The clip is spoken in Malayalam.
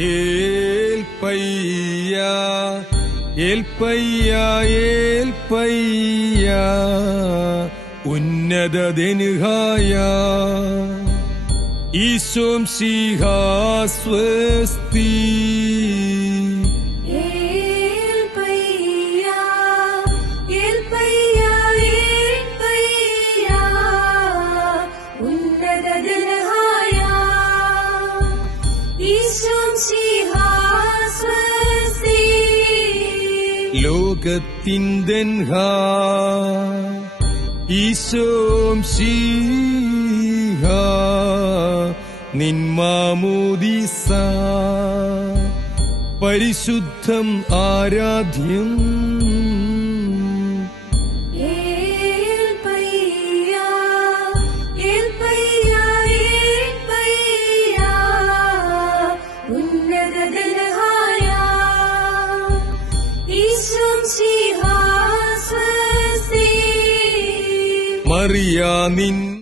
ഏൽപ്പയ്യാ ഏൽപ്പയ്യാ ഏൽപ്പയ്യാ ഉന്നതദെനുഹായ ഈശോം സ്വസ്തി. ലോകത്തിൻദെൻഹാ ഈശോം ശിഹാ നിന്മാമോദീസ പരിശുദ്ധം ആരാധ്യം. മറിയ നിൻ